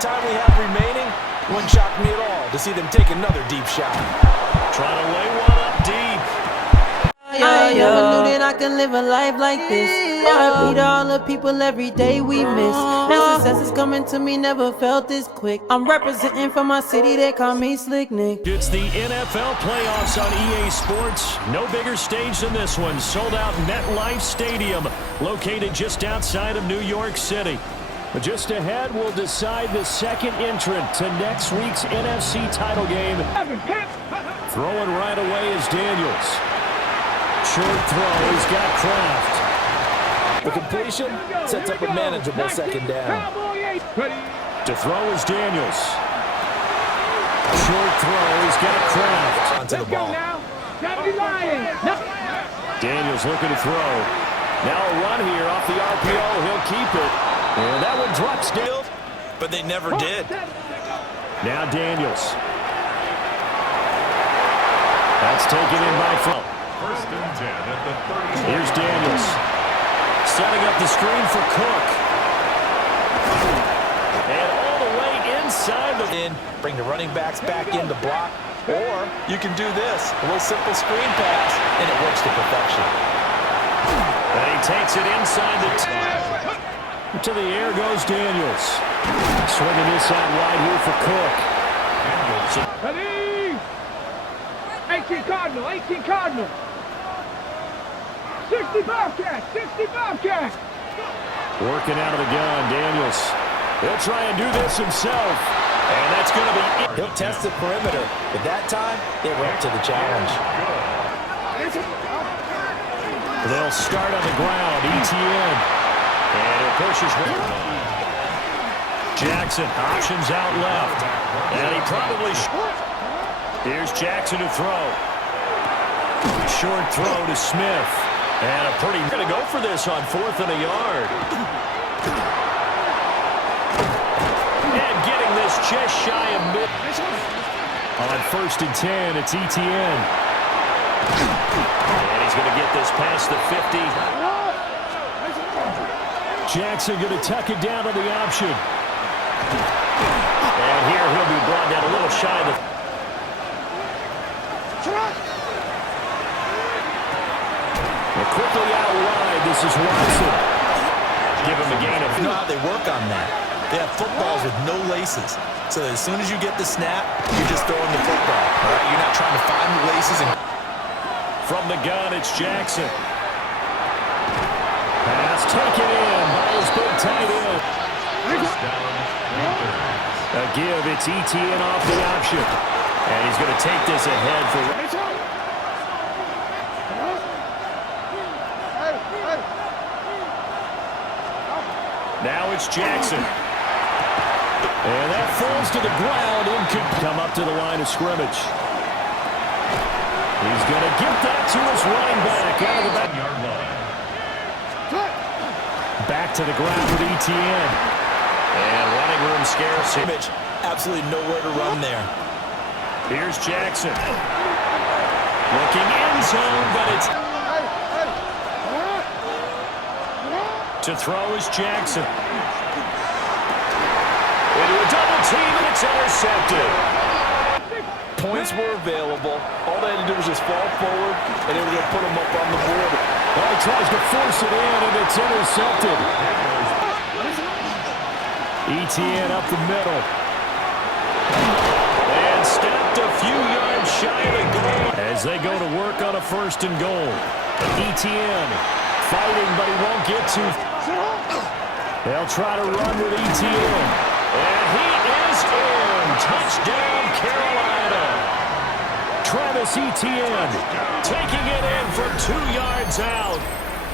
time we have remaining, it wouldn't shock me at all to see them take another deep shot. Trying to lay one up deep. I never knew that I could live a life like this. RIP to all the people every day we miss. Now success is coming to me, never felt this quick. I'm representing for my city, they call me Slick Nick. It's the NFL playoffs on EA Sports. No bigger stage than this one. Sold out MetLife Stadium, located just outside of New York City. But just ahead, we'll decide the second entrant to next week's NFC title game. Throwing right away is Daniels. Short throw, he's got Kraft. The completion sets up a manageable second down. To throw is Daniels. Short throw, he's got Kraft. Onto the ball. Daniels looking to throw. Now a run here off the RPO. He'll keep it. And that one drops down. But they never did. Now Daniels. That's taken in by Phil. First and 10 at the 30. Here's Daniels. Setting up the screen for Cook. And all the way inside the... Bring the running backs back in to block. Or you can do this. A little simple screen pass, and it works to perfection. And he takes it inside the... To the air goes Daniels. Swinging this out wide here for Cook. Ready? 18 Cardinal, 18 Cardinal. 65 catch, 65 catch. Working out of the gun, Daniels. He'll try and do this himself. And that's going to be it. He'll test the perimeter, but that time, they were up to the challenge. They'll start on the ground, ETN. And it pushes. Jackson, options out left. And he probably... Here's Jackson to throw. Short throw to Smith. And a pretty... Going to go for this on 4th and a yard. And getting this just shy of mid. On 1st and 10, it's ETN. And he's going to get this past the 50. Jackson going to tuck it down to the option. And here he'll be brought down a little shy of the... Quickly out wide, this is Watson. Give him a gain of... You know how they work on that. They have footballs with no laces. So as soon as you get the snap, you're just throwing the football. All right? You're not trying to find the laces. From the gun, it's Jackson. Pass taken in by his big tight end. A give, it's ETN off the option. And he's going to take this ahead for... Now it's Jackson. And that falls to the ground and can come up to the line of scrimmage. He's going to get that to his running back out of the backyard line. Back to the ground with ETN. And running room scarce. Absolutely nowhere to run there. Here's Jackson. Looking end zone, but it's... To throw is Jackson. Into a double team, and it's intercepted. Points were available. All they had to do was just fall forward, and they were going to put them up on the board. Well, he tries to force it in, and it's intercepted. ETN up the middle. And stepped a few yards shy of the goal. As they go to work on a 1st and goal. ETN fighting, but he won't get to. They'll try to run with ETN. And he is in. Touchdown, Carolina. Travis Etienne taking it in from 2 yards out.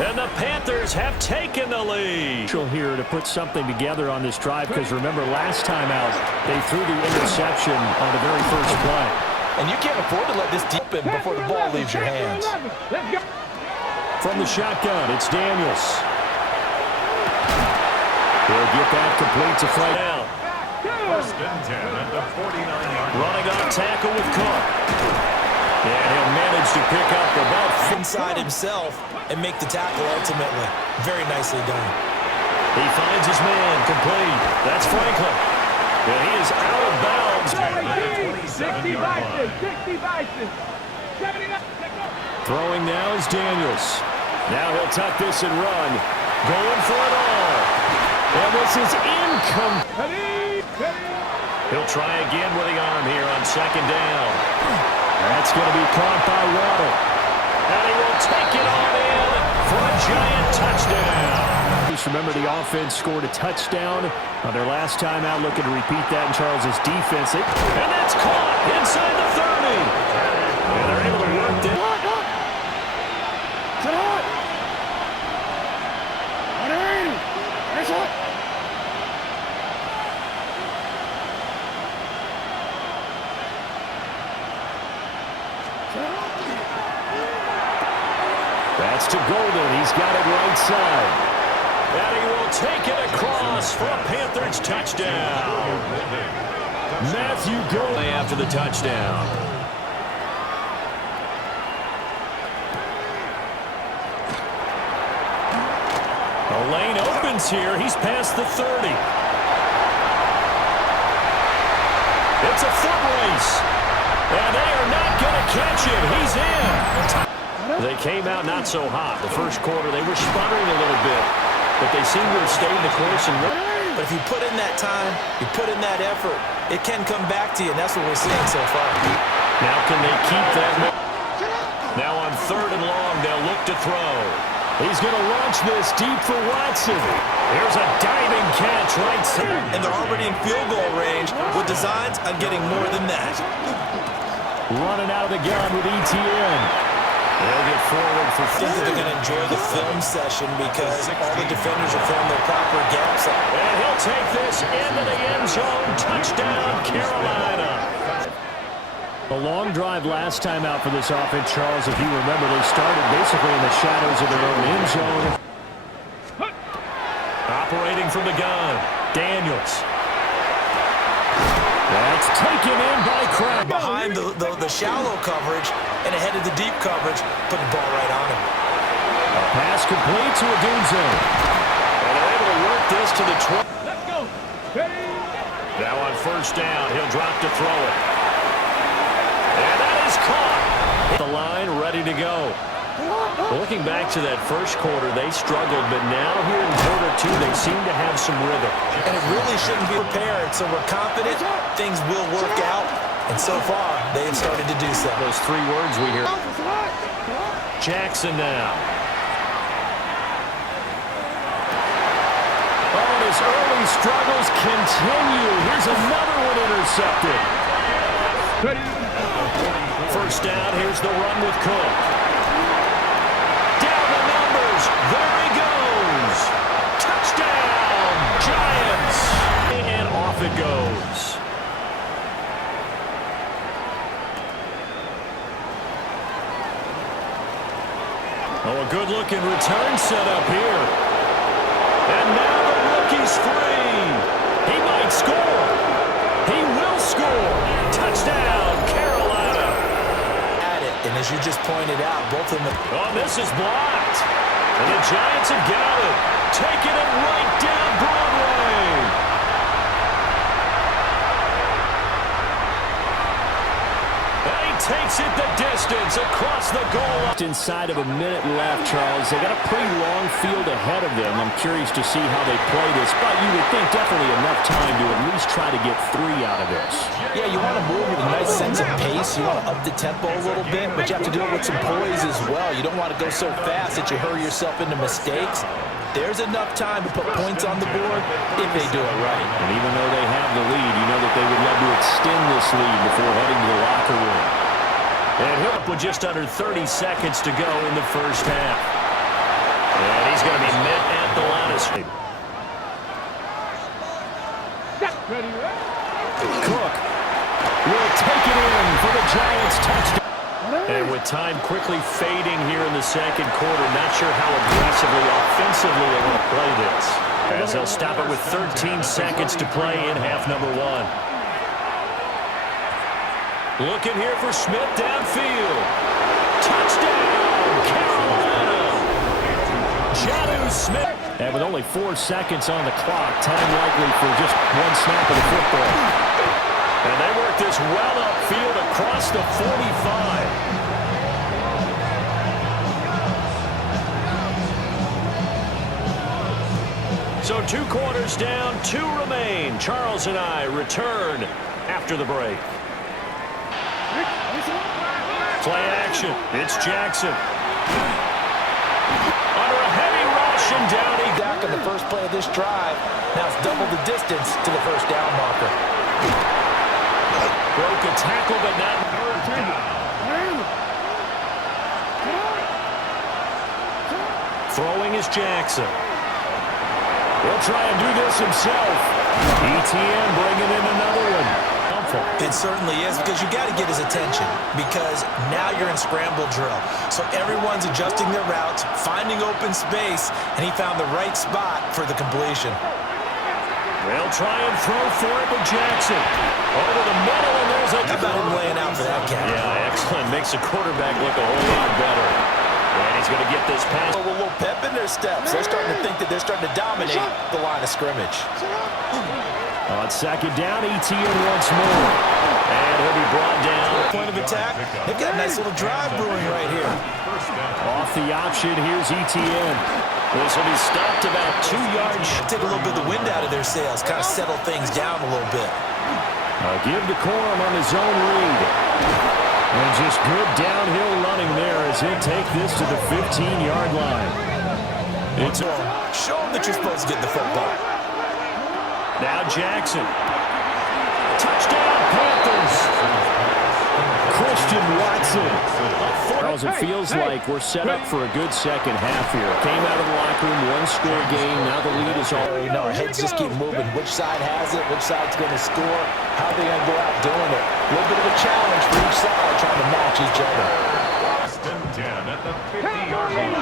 And the Panthers have taken the lead. Here to put something together on this drive, because remember, last time out, they threw the interception on the very first play. And you can't afford to let this deep in before the ball leaves your hands. From the shotgun, it's Daniels. He'll get that complete to Fred out. 1st and 10 at the 49-yard line. Running on tackle with Cook. And he'll manage to pick up the ball inside himself and make the tackle ultimately. Very nicely done. He finds his man complete. That's Franklin. And he is out of bounds. 60 vices, 60 vices. 70 up. Throwing now is Daniels. Now he'll tuck this and run. Going for it all. And this is incomplete. He'll try again with the arm here on second down. That's going to be caught by Waddle. And he will take it on in for a giant touchdown. Just remember the offense scored a touchdown on their last time out. Looking to repeat that in Charles's defense. And that's caught inside the 30. And they're able to work this. That's to Golden. He's got it right side. And he will take it across for a Panthers touchdown. Matthew Golden after the touchdown. The lane opens here. He's past the 30. It's a foot race. And they are not going to catch him. He's in. They came out not so hot. The first quarter, they were sputtering a little bit. But they seem to have stayed the course. But if you put in that time, you put in that effort, it can come back to you, and that's what we're seeing so far. Now can they keep that? Now on third and long, they'll look to throw. He's going to launch this deep for Watson. Here's a diving catch right side. And they're already in field goal range with designs on getting more than that. Running out of the gun with ETN. They'll get forward for I think that they're going to enjoy the film session because all the defenders are filling their proper gaps up. And he'll take this into the end zone. Touchdown, Carolina. A long drive last time out for this offense, Charles. If you remember, they started basically in the shadows of their own end zone. Operating from the gun, Daniels. That's taken in by Crabbe. Behind the shallow coverage and ahead of the deep coverage, put the ball right on him. A pass complete to Adunze. And they're able to work this to the 20. Let's go. Now on first down, he'll drop to throw it. And that is caught. The line ready to go. Looking back to that first quarter, they struggled, but now here in quarter two, they seem to have some rhythm. And it really shouldn't be prepared, so we're confident things will work out. And so far, they have started to do so. Those three words we hear. Jackson now. Oh, and his early struggles continue. Here's another one intercepted. First down, here's the run with Cook. Down the numbers. There he goes. Touchdown, Giants. And off it goes. Oh, a good-looking return set up here. And now the rookie's free. He might score. He will score. Touchdown, Carolina. At it, and as you just pointed out, both of them. Oh, this is blocked. And the Giants have got it. Taking it right down Broadway. Takes it the distance across the goal. Inside of a minute left, Charles. They got a pretty long field ahead of them. I'm curious to see how they play this, but you would think definitely enough time to at least try to get 3 out of this. Yeah, you want to move with a nice sense of pace. You want to up the tempo a little bit, but you have to do it with some poise as well. You don't want to go so fast that you hurry yourself into mistakes. There's enough time to put points on the board if they do it right. And even though they have the lead, you know that they would love to extend this lead before heading to the locker room. And he'll up with just under 30 seconds to go in the first half. And he's going to be met at the line of scrimmage. Cook will take it in for the Giants touchdown. And with time quickly fading here in the second quarter, not sure how aggressively, offensively they want to play this. As they'll stop it with 13 seconds to play in half number 1. Looking here for Smith downfield. Touchdown, Carolina. Jonnu Smith. And with only 4 seconds on the clock, time likely for just one snap of the football. across the 45. So 2 quarters down, 2 remain. Charles and I return after the break. Play action. It's Jackson. Under a heavy rush and down he Back on the first play of this drive. Now it's double the distance to the first down marker. broke a tackle, but not. Throwing is Jackson. He'll try and do this himself. ETN bringing in another one. It certainly is, because you got to get his attention, because now you're in scramble drill. So everyone's adjusting their routes, finding open space, and he found the right spot for the completion. They'll try and throw for it with Jackson. Over the middle, and there's a... How about him laying out for that catch? Yeah, excellent. Makes the quarterback look a whole lot better. And he's going to get this pass. A little pep in their steps. They're starting to think that they're starting to dominate the line of scrimmage. On second down, ETN once more. And he'll be brought down. Point of attack. They've got a nice little drive brewing right here. Off the option, here's ETN. This will be stopped about 2 yards. Take a little bit of the wind out of their sails, kind of settle things down a little bit. Give to Corum on his own read. And just good downhill running there as he'll take this to the 15-yard line. It's Show them that you're supposed to get the football. Now Jackson. Touchdown, Panthers. Christian Watson. Charles, it feels like we're set up for a good second half here. Came out of the locker room, one-score game. Now the lead is all. No, our heads just keep moving. Which side has it? Which side's going to score? How are they going to go out doing it? A little bit of a challenge for each side, trying to match each other. At the 50-yard line.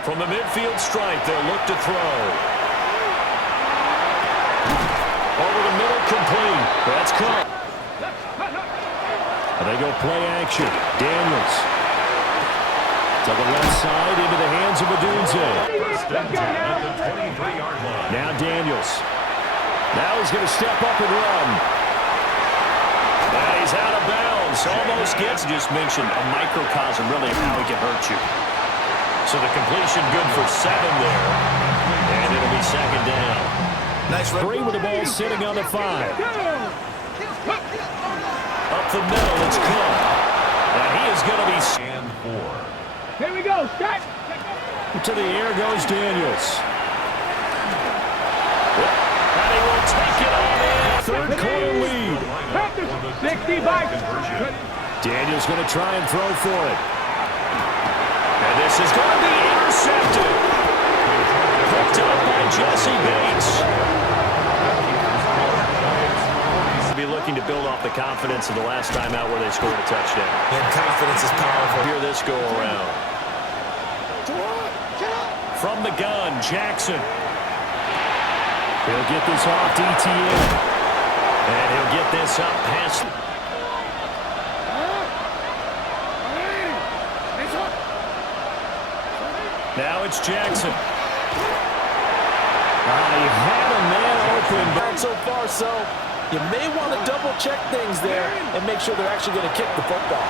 From the midfield stripe, they'll look to throw. Over the middle, complete. That's caught. They go play action. Daniels. To the left side, into the hands of Adunze. Now Daniels. Now he's going to step up and run. Now he's out of bounds. Almost gets. Just mentioned a microcosm, really, of how he can hurt you. So the completion good for 7 there. And it'll be second down. Nice run. 3 with the ball sitting on the 5. Up the middle, it's Cook. And he is going to be... And 4. Here we go, start. To the air goes Daniels. And he will take it on in. Third quarter lead. 65. Daniels going to try and throw for it. And this is going to be intercepted. Hooked up by Jesse Bates. Be looking to build off the confidence of the last time out where they scored a touchdown. And confidence is powerful. Hear this go around. From the gun, Jackson. He'll get this off to ETN. And he'll get this up past... Now it's Jackson. He had a man open. But so far, so you may want to double-check things there and make sure they're actually going to kick the football.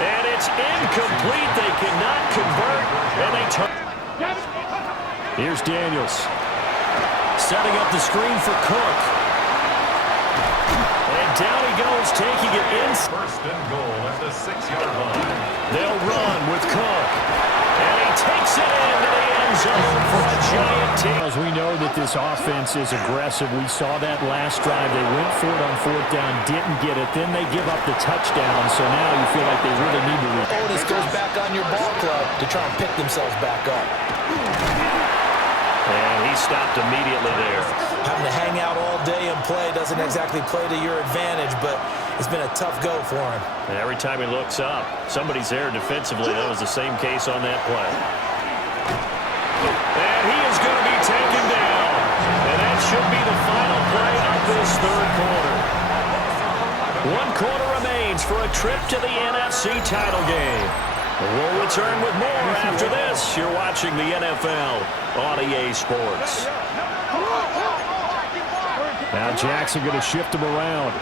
And it's incomplete. They cannot convert. And they turn. Here's Daniels. Setting up the screen for Cook. And down he goes, taking it in. First and goal at the 6-yard line. They'll run with Cook. And he takes it into the end zone for a giant team. As we know that this offense is aggressive. We saw that last drive. They went for it on 4th down, didn't get it. Then they give up the touchdown. So now you feel like they really need to... Onus goes back on your ball club to try and pick themselves back up. And he stopped immediately there. Having to hang out all day and play doesn't exactly play to your advantage, but it's been a tough go for him. And every time he looks up, somebody's there defensively. That was the same case on that play. And he is going to be taken down. And that should be the final play of this third quarter. 1 quarter remains for a trip to the NFC title game. We'll return with more after this. You're watching the NFL on EA Sports. Now Jackson going to shift him around.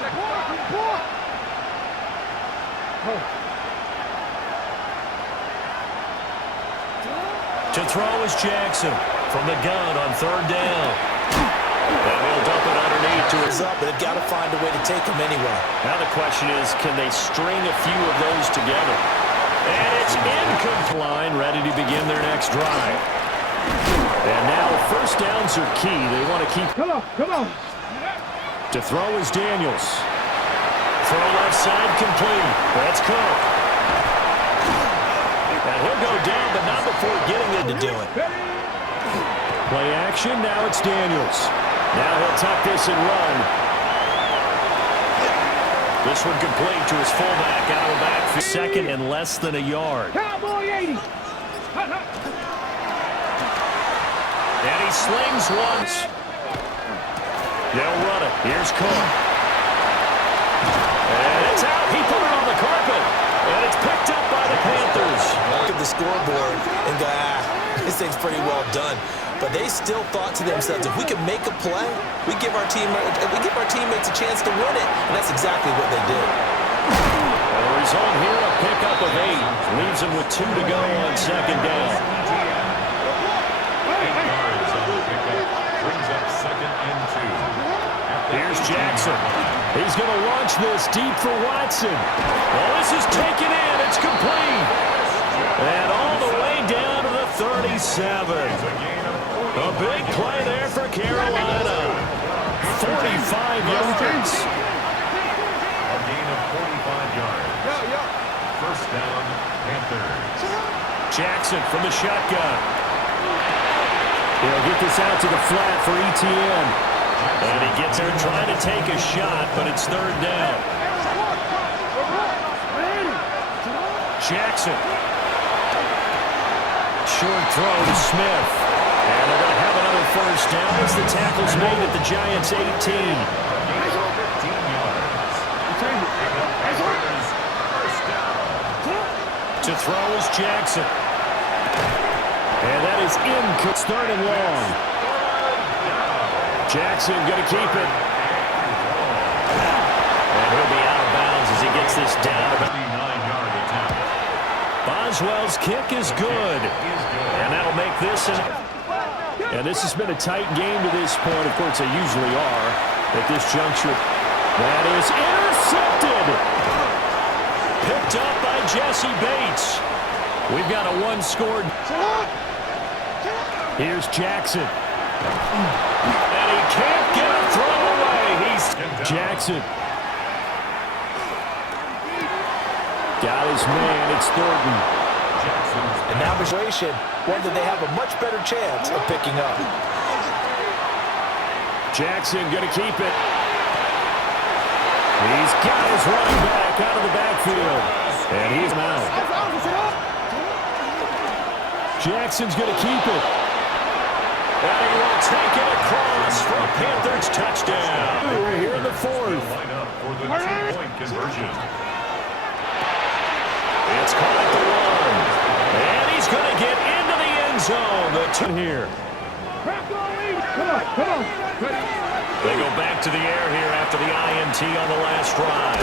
To throw is Jackson from the gun on third down. And he'll dump it underneath to his Up, but they've got to find a way to take him anyway. Now the question is, can they string a few of those together? And it's incomplete. Line ready to begin their next drive. And now first downs are key. They want to keep. Come on. To throw is Daniels. Throw left side complete. That's Cook. And he'll go down, but not before getting it to do it. Play action. Now it's Daniels. Now he'll tuck this and run. This one complete to his fullback out of the backfield. Second and less than a yard. Cowboy 80. And he slings once. They'll run it. Here's Cook. And it's out. He put it on the carpet. And it's picked up by the Panthers. Look at the scoreboard and go, this thing's pretty well done. But they still thought to themselves, if we can make a play, we give our teammates a chance to win it. And that's exactly what they did. And the result here, a pickup of 8. Leaves him with 2 to go on second down. 8 yards on the pickup. Brings up second and 2. Here's Jackson. He's going to launch this deep for Watson. Well, this is taken in. It's complete. And all the way down to the 37. A big play there for Carolina. 45 yards. A gain of 45 yards. First down, Panthers. Jackson from the shotgun. He'll get this out to the flat for ETN. And he gets there trying to take a shot, but it's third down. Jackson. Short throw to Smith. And they're going to have another first down as the tackle's made at the Giants' 18. 15 yards. First down. To throw is Jackson. And that is incomplete. Third and long. Jackson going to keep it. And he'll be out of bounds as he gets this down. 39-yard attempt. Boswell's kick is good. And that'll make this and this has been a tight game to this point. Of course, they usually are at this juncture. That is intercepted. Picked up by Jesse Bates. We've got a one-score. Here's Jackson. And he can't get a throw away. He's Jackson. Got his man. It's Thornton. And now situation, one that they have a much better chance of picking up. Jackson going to keep it. He's got his running back out of the backfield. And he's out. Jackson's going to keep it. And he will take it across for a Panthers touchdown. We're here in the fourth. Line up for the 2-point conversion. It's caught at the 1. And he's going to get into the end zone. The 2 here. Come on. They go back to the air here after the INT on the last drive.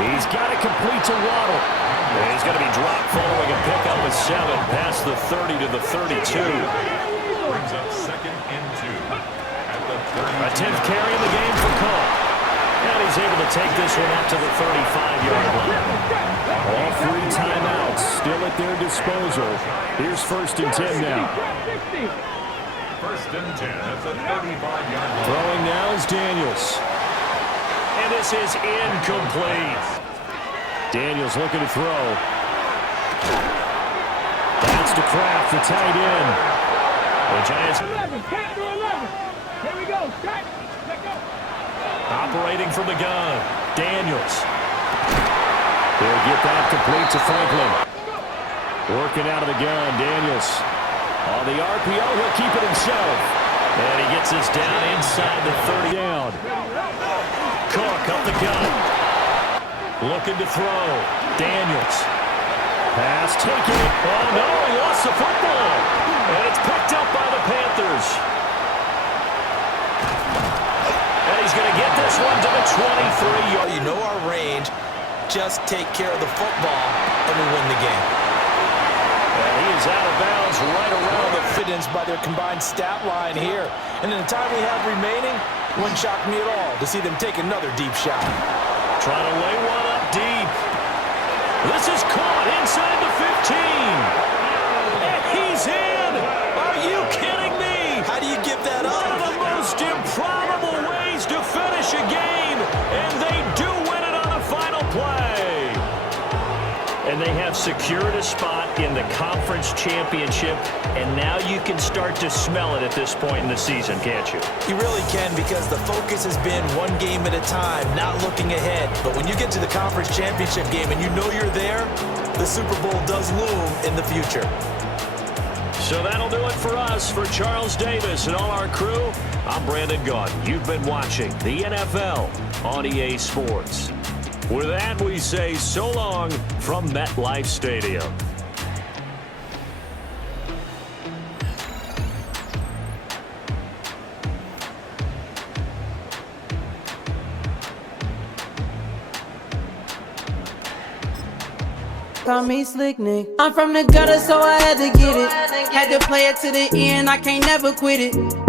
He's got it complete to Waddle. And he's going to be dropped following a pickup of 7 past the 30 to the 32. Brings up second and 2 at the 32. A 10th carry in the game for Cook. And he's able to take this one up to the 35-yard line. All 3 timeouts still at their disposal. Here's first and 10 now. First and 10 at the 35-yard line. Throwing now is Daniels. And this is incomplete. Daniels looking to throw. That's to Kraft, the tight end. The Giants 11. Here we go. Let go. operating from the gun. Daniels. He'll get that complete to Franklin. Working out of the gun, Daniels. On the RPO, he'll keep it himself. And he gets this down inside the 30 down. Cook up the gun. Looking to throw. Daniels. Pass taken. Oh, no, he lost the football. And it's picked up by the Panthers. And he's just take care of the football, and we win the game. And he is out of bounds right around the Confidence by their combined stat line here. And in the time we have remaining, wouldn't shock me at all to see them take another deep shot. Trying to lay one up deep. This is caught inside the 15. And he's in. Are you kidding me? How do you give that up? One of the most improbable ways to finish a game. And they do win it on the final play. And they have secured a spot in the conference championship. And now you can start to smell it at this point in the season, can't you? You really can, because the focus has been one game at a time, not looking ahead. But when you get to the conference championship game and you know you're there, the Super Bowl does loom in the future. So that'll do it for us. For Charles Davis and all our crew, I'm Brandon Gaudin. You've been watching the NFL on EA Sports. With that, we say so long from MetLife Stadium. Call me Slick Nick. I'm from the gutter, so I had to get it. Had to play it to the end, I can't never quit it.